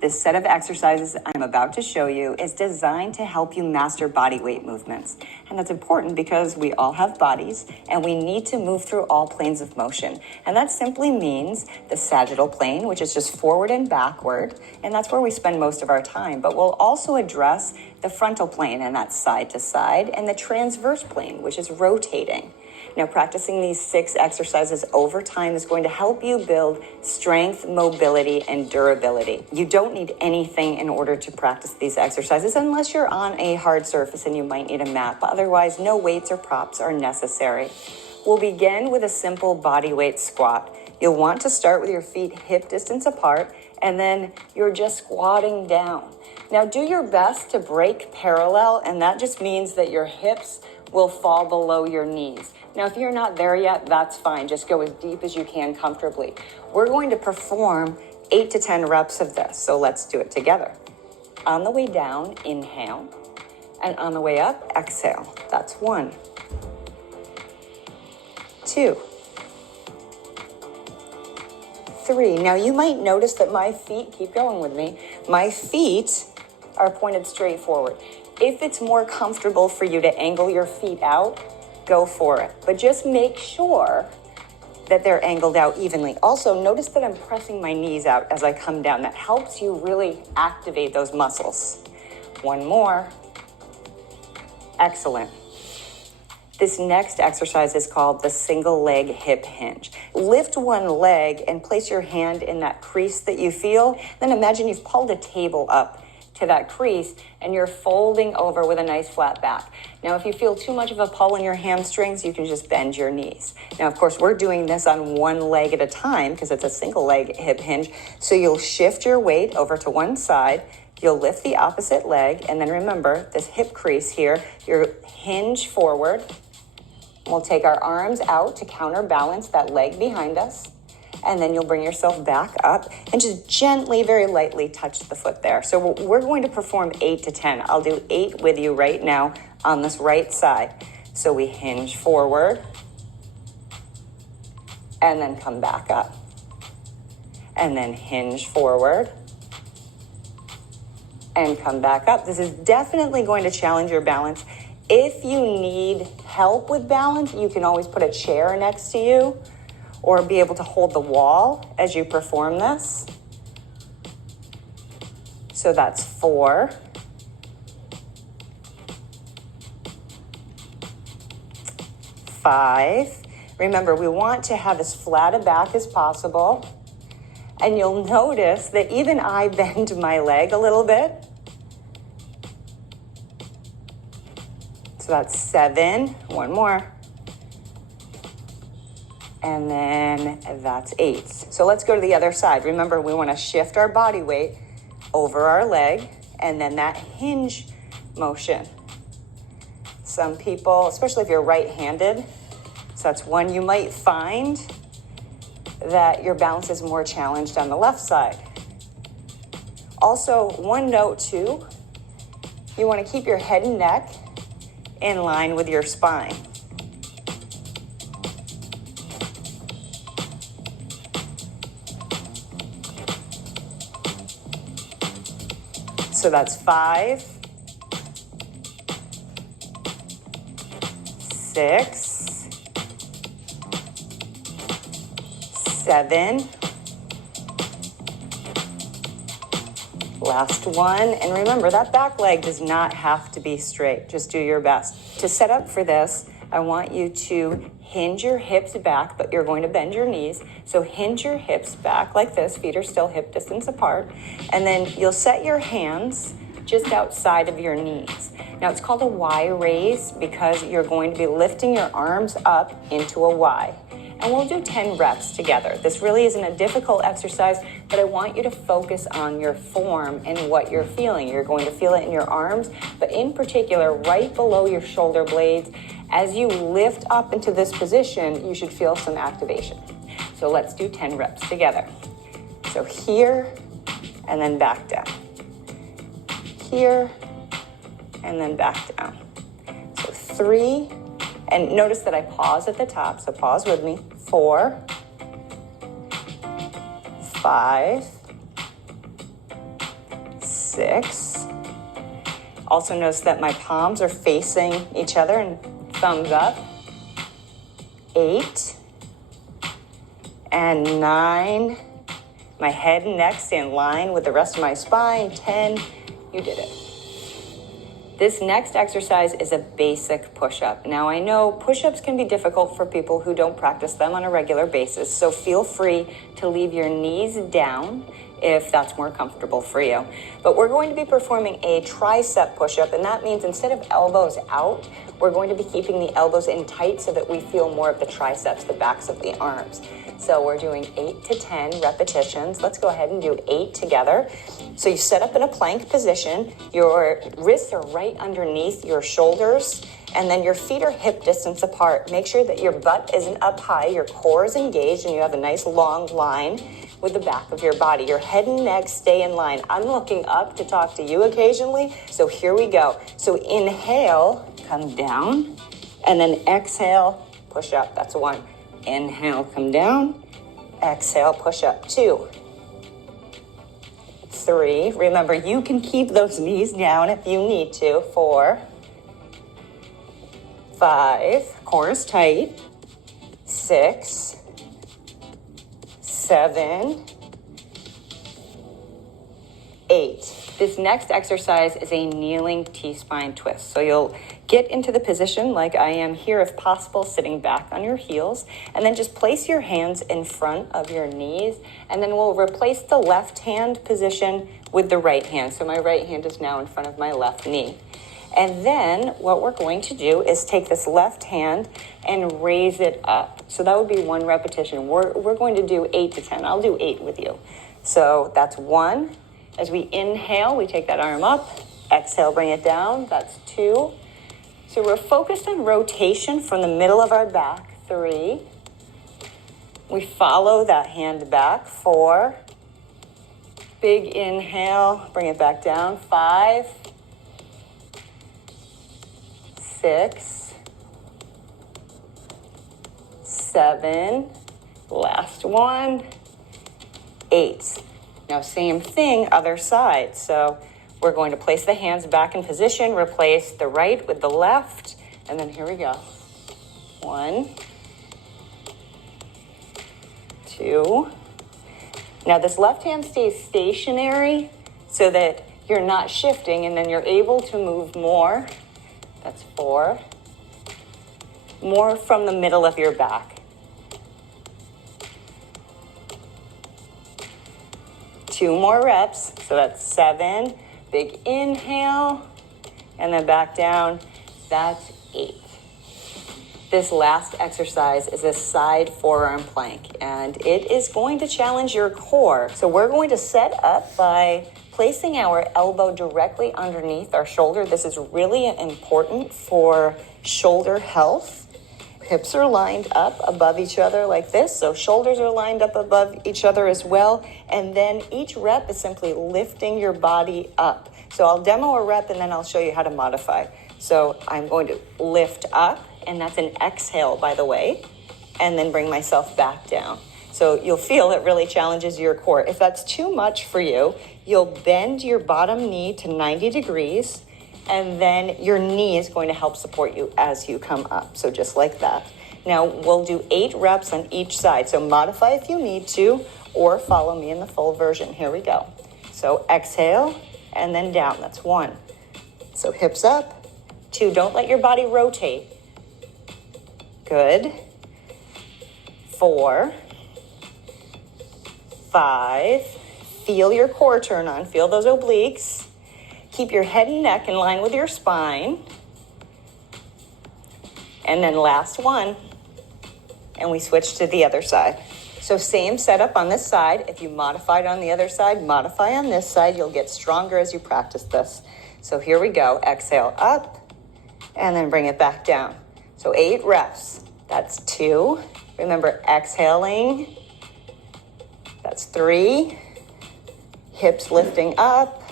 This set of exercises I'm about to show you is designed to help you master body weight movements. And that's important because we all have bodies and we need to move through all planes of motion. And that simply means the sagittal plane, which is just forward and backward, and that's where we spend most of our time. But we'll also address the frontal plane, and that's side to side, and the transverse plane, which is rotating. Now, practicing these 6 exercises over time is going to help you build strength, mobility, and durability. You don't need anything in order to practice these exercises unless you're on a hard surface and you might need a mat, but otherwise no weights or props are necessary. We'll begin with a simple body weight squat. You'll want to start with your feet hip distance apart, and then you're just squatting down. Now, do your best to break parallel, and that just means that your hips will fall below your knees. Now, if you're not there yet, that's fine. Just go as deep as you can comfortably. We're going to perform 8 to 10 reps of this, so let's do it together. On the way down, inhale, and on the way up, exhale. That's 1, 2, 3. Now, you might notice that my feet, keep going with me, my feet are pointed straight forward. If it's more comfortable for you to angle your feet out, go for it. But just make sure that they're angled out evenly. Also, notice that I'm pressing my knees out as I come down. That helps you really activate those muscles. 1 more. Excellent. This next exercise is called the single leg hip hinge. Lift one leg and place your hand in that crease that you feel. Then imagine you've pulled a table up to that crease and you're folding over with a nice flat back. Now, if you feel too much of a pull in your hamstrings, you can just bend your knees. Now, of course, we're doing this on one leg at a time because it's a single leg hip hinge. So you'll shift your weight over to one side, you'll lift the opposite leg, and then remember this hip crease here, your hinge forward. We'll take our arms out to counterbalance that leg behind us. And then you'll bring yourself back up and just gently, very lightly touch the foot there. So we're going to perform 8 to 10. I'll do 8 with you right now on this right side. So we hinge forward and then come back up. And then hinge forward and come back up. This is definitely going to challenge your balance. If you need help with balance, you can always put a chair next to you or be able to hold the wall as you perform this. So that's 4. 5. Remember, we want to have as flat a back as possible. And you'll notice that even I bend my leg a little bit. So that's 7. 1 more. And then that's 8. So let's go to the other side. Remember, we want to shift our body weight over our leg and then that hinge motion. Some people, especially if you're right-handed, so that's one, you might find that your balance is more challenged on the left side. Also, one note too, you want to keep your head and neck in line with your spine. So that's 5, 6, 7, last one. And remember, that back leg does not have to be straight. Just do your best. To set up for this, I want you to hinge your hips back, but you're going to bend your knees. So hinge your hips back like this. Feet are still hip distance apart. And then you'll set your hands just outside of your knees. Now, it's called a Y raise because you're going to be lifting your arms up into a Y. And we'll do 10 reps together. This really isn't a difficult exercise, but I want you to focus on your form and what you're feeling. You're going to feel it in your arms, but in particular, right below your shoulder blades. As you lift up into this position, you should feel some activation. So let's do 10 reps together. So here, and then back down. Here, and then back down. So 3, and notice that I pause at the top, so pause with me. 4, 5, 6. Also notice that my palms are facing each other and thumbs up. 8 and 9. My head and neck stay in line with the rest of my spine. 10. You did it. This next exercise is a basic push-up. Now, I know push-ups can be difficult for people who don't practice them on a regular basis, so feel free to leave your knees down if that's more comfortable for you. But we're going to be performing a tricep push-up, and that means instead of elbows out, we're going to be keeping the elbows in tight so that we feel more of the triceps, the backs of the arms. So we're doing 8 to 10 repetitions. Let's go ahead and do 8 together. So you set up in a plank position. Your wrists are right underneath your shoulders, and then your feet are hip distance apart. Make sure that your butt isn't up high, your core is engaged, and you have a nice long line with the back of your body. Your head and neck stay in line. I'm looking up to talk to you occasionally, so here we go. So inhale, come down, and then exhale, push up. That's 1. Inhale, come down. Exhale, push up. 2. 3. Remember, you can keep those knees down if you need to. 4. 5. Core is tight. 6. 7. 8. This next exercise is a kneeling T-spine twist. So you'll get into the position like I am here, if possible, sitting back on your heels, and then just place your hands in front of your knees, and then we'll replace the left hand position with the right hand. So my right hand is now in front of my left knee. And then what we're going to do is take this left hand and raise it up. So that would be 1 repetition. We're going to do 8 to 10. I'll do 8 with you. So that's 1. As we inhale, we take that arm up. Exhale, bring it down. That's 2. So we're focused on rotation from the middle of our back. 3. We follow that hand back. 4. Big inhale, bring it back down. 5. 6. 7. Last one. 8. Now, same thing, other side. So we're going to place the hands back in position, replace the right with the left, and then here we go. 1, 2. Now, this left hand stays stationary so that you're not shifting, and then you're able to move more. That's 4. More from the middle of your back. 2 more reps, so that's 7. Big inhale, and then back down. That's 8. This last exercise is a side forearm plank, and it is going to challenge your core. So we're going to set up by placing our elbow directly underneath our shoulder. This is really important for shoulder health. Hips are lined up above each other like this, so shoulders are lined up above each other as well. And then each rep is simply lifting your body up. So I'll demo a rep and then I'll show you how to modify. So I'm going to lift up, and that's an exhale, by the way, and then bring myself back down. So you'll feel it really challenges your core. If that's too much for you, you'll bend your bottom knee to 90 degrees, and then your knee is going to help support you as you come up. So just like that. Now we'll do 8 reps on each side. So modify if you need to, or follow me in the full version. Here we go. So exhale and then down. That's 1. So hips up. 2, don't let your body rotate. Good. 4. 5. Feel your core turn on. Feel those obliques. Keep your head and neck in line with your spine. And then last one. And we switch to the other side. So same setup on this side. If you modified on the other side, modify on this side. You'll get stronger as you practice this. So here we go. Exhale up, and then bring it back down. So 8 reps. That's 2. Remember, exhaling. That's 3. Hips lifting up.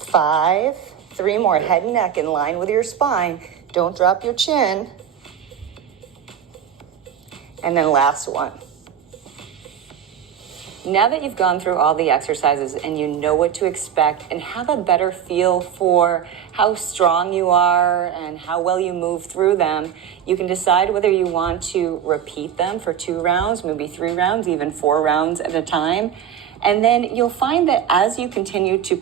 5. 3 more. Head and neck in line with your spine. Don't drop your chin. And then last one. Now that you've gone through all the exercises and you know what to expect and have a better feel for how strong you are and how well you move through them, you can decide whether you want to repeat them for 2 rounds, maybe 3 rounds, even 4 rounds at a time. And then you'll find that as you continue to